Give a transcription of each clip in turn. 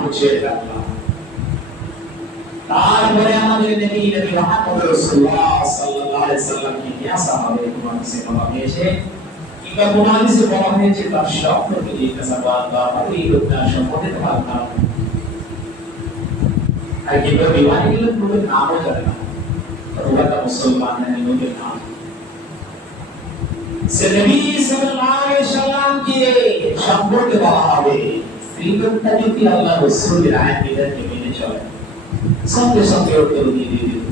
বুঝিয়ে রাখলাম তারপরে আমাদের নবী নবী মুহাম্মদ রাসূলুল্লাহ সাল্লাল্লাহু আলাইহি সাল্লাম কি নিয়াসা হবে কোন হাদিসে বলা হয়েছে কিংবা কোন হাদিসে বলা হয়েছে তার সম্পর্কে জিজ্ঞাসা করা বা পরিবর্তন সম্পর্কে তোমার ধারণা আর কিংবা বিবাহিত পুরো নামও জানে না অথবা তার মুসলমান নবীর নাম সে নবী সাল্লাল্লাহু আলাইহি সাল্লাম কে সম্পর্কে বলা হবে স্ত্রীলোকটা যদি আল্লাহ রাসূলের আইন বিধানকে মেনে চলে সঙ্গে সঙ্গে উত্তর দিয়ে দিয়ে দিল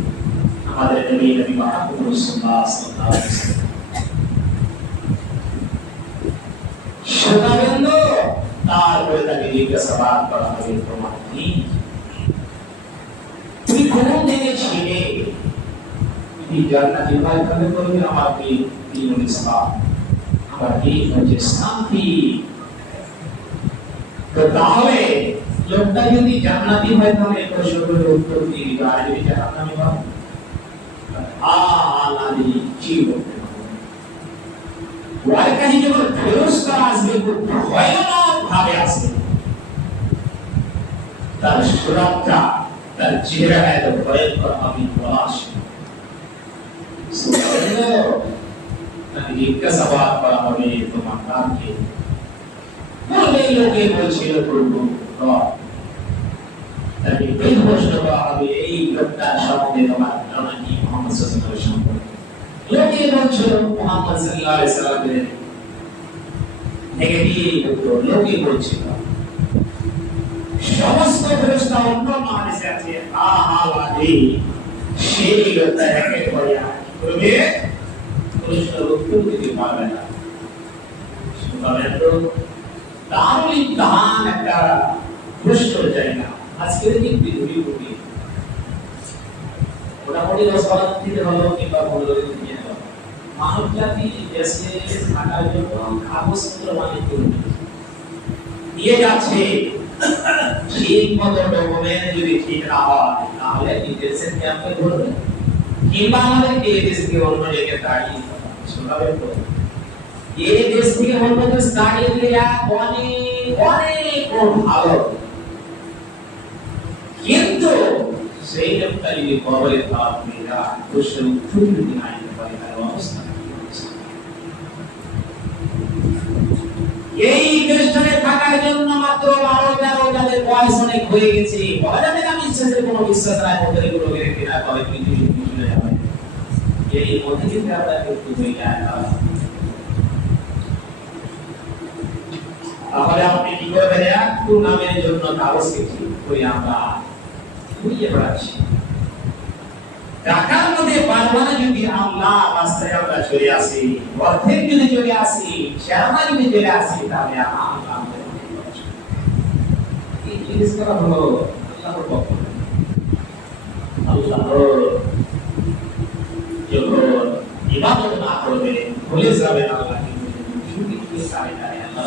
আমাদের নবী নবী মুহাম্মদ রাসূলুল্লাহ সাল্লাল্লাহু আলাইহি ওয়াসাল্লাম শোনাবেন তো তারপরে তাকে জিজ্ঞাসাবাদ করা হবে তোমার কি তুমি কোন দিকে ছিলে তুমি জান্নাতি ভাই তাহলে করবে আমার কি দিন ইসলাম আমার দিন হচ্ছে শান্তি তো তাহলে লোকটা যদি জান্নাতি হয় তাহলে প্রশ্নের উত্তর দিয়ে দিবে আর যদি জাহান্নামী হয় আলাদি জীবন ওয়ার কাছে যখন ফেরস্তা আসবে খুব ভয়ানক ভাবে আসবে তার সুরক্ষা তার চেহারা এত ভয়ঙ্কর আমি পলাশ তাকে জিজ্ঞাসাবাদ করা হবে তোমার নাম কি বলবে লোকে বলছিল প্রভু প্রশ্ন করা সেই লোকটা করবে প্রশ্নের উত্তর দিতে পারবে না দারুল ইমতিহান একটা যায় না। আজকের দিন পৃথিবী কোটি মোটামুটি দশ বারো দিতে হলো কিংবা পনেরো দিন দিয়ে হলো মানব জাতি দেশে থাকার জন্য কাগজপত্র মানে দিয়ে যাচ্ছে। ঠিক মতো ডকুমেন্ট যদি ঠিক না হয়, তাহলে বিদেশের ক্যাম্পে ধরবে? কিংবা দেশ থেকে অন্য জায়গায় দাঁড়িয়ে শোনাবে তো এই দেশ থেকে অন্য কিন্তু এই দেশটাতে থাকার জন্য মাত্র বারো, তেরো যাদের বয়স অনেক হয়ে গেছে, বলা যাবে না বিশ্বাসের কোনো বিশ্বাস কিনা করে, কিন্তু এই মধ্যে যদি আমরা একটু হয়ে যায় তাহলে আপনি কি করবেন? একটু নামের জন্য কাগজকে ঠিক করে আমরা? ঘুরিয়ে বেড়াচ্ছি। টাকার মধ্যে বারবার যদি আমরা রাস্তায় আমরা চলে আসি অর্থের যদি চলে আসি শেয়ারমা যদি চলে আসি, তাহলে আমরা কষ্ট। এই জিনিসগুলো হলো? আল্লাহর পক্ষ আল্লাহর যখন ইবাদত না করবে ভুলে যাবে আল্লাহকে শুধু কি দাঁড়িয়ে আল্লাহ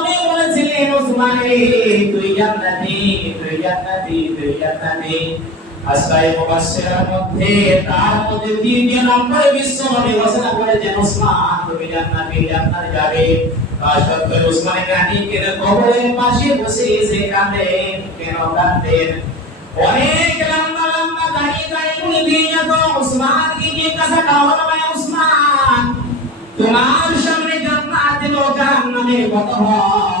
বলেছিলেন উসমান রে তুই জান্নাতি তুই জান্নাতি তুই জান্নাতি। আসাই মুবাশশিরার মধ্যে তার মধ্যে দ্বিতীয় নম্বরে বিশ্বনবী ঘোষণা করেছেন উসমান তুমি জান্নাতি, জান্নাতে যাবে। সত্তর উসমান গানি কেন কবরের পাশে বসে এসে কাঁদেন, কেন কাঁদেন? অনেক লম্বা লম্বা দাঁড়িয়ে দাঁড়িয়ে বলে দিয়ে যেত উসমান কি জিজ্ঞাসা করা হলো ভাই উসমান তোমার সামনে জান্নাত এবং জাহান্নামে কত হয়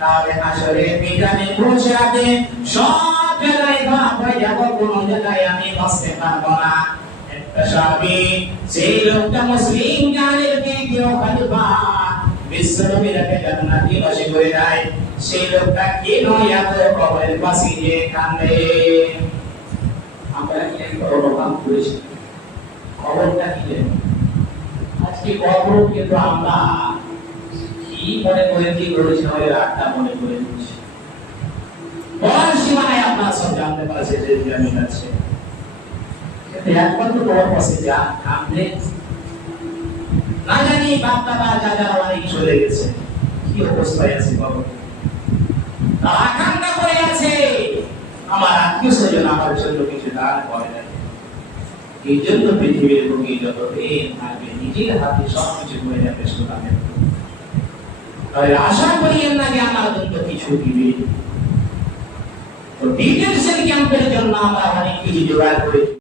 তাহলে আসলে মিজানে আছে সব জায়গায় ধরা পড়ে যাব, কোন জায়গায় আমি বাঁচতে পারব না। সাহাবী সেই লোকটা মুসলিম জানের দ্বিতীয় খলিফা বিশ্বনবীরাকে জান্নাতি বাসী করে দেয় সেই লোকটা কি নয় এত কবরের পাশে কান্দে আমরা কি অনুভব করেছি কি আজকে কবর কিন্তু আমরা মনে কি মনে বলার আপনার সব জানতে পারছে যে তো তোমার পাশে যা না জানি দাদা অনেক চলে গেছে, কি অবস্থায় আছে করে আছে, আমার আত্মীয় স্বজন আমার জন্য কিছু দান করে না। এই জন্য পৃথিবীর রোগী যতদিন থাকবে নিজের হাতে সব কিছু করে যাবে সুতরাং তাহলে আশা করিয়েন না যে আমার জন্য কিছু দিবে তো ডিটেনশন ক্যাম্পের জন্য আমরা অনেক কিছু জোগাড় করেছি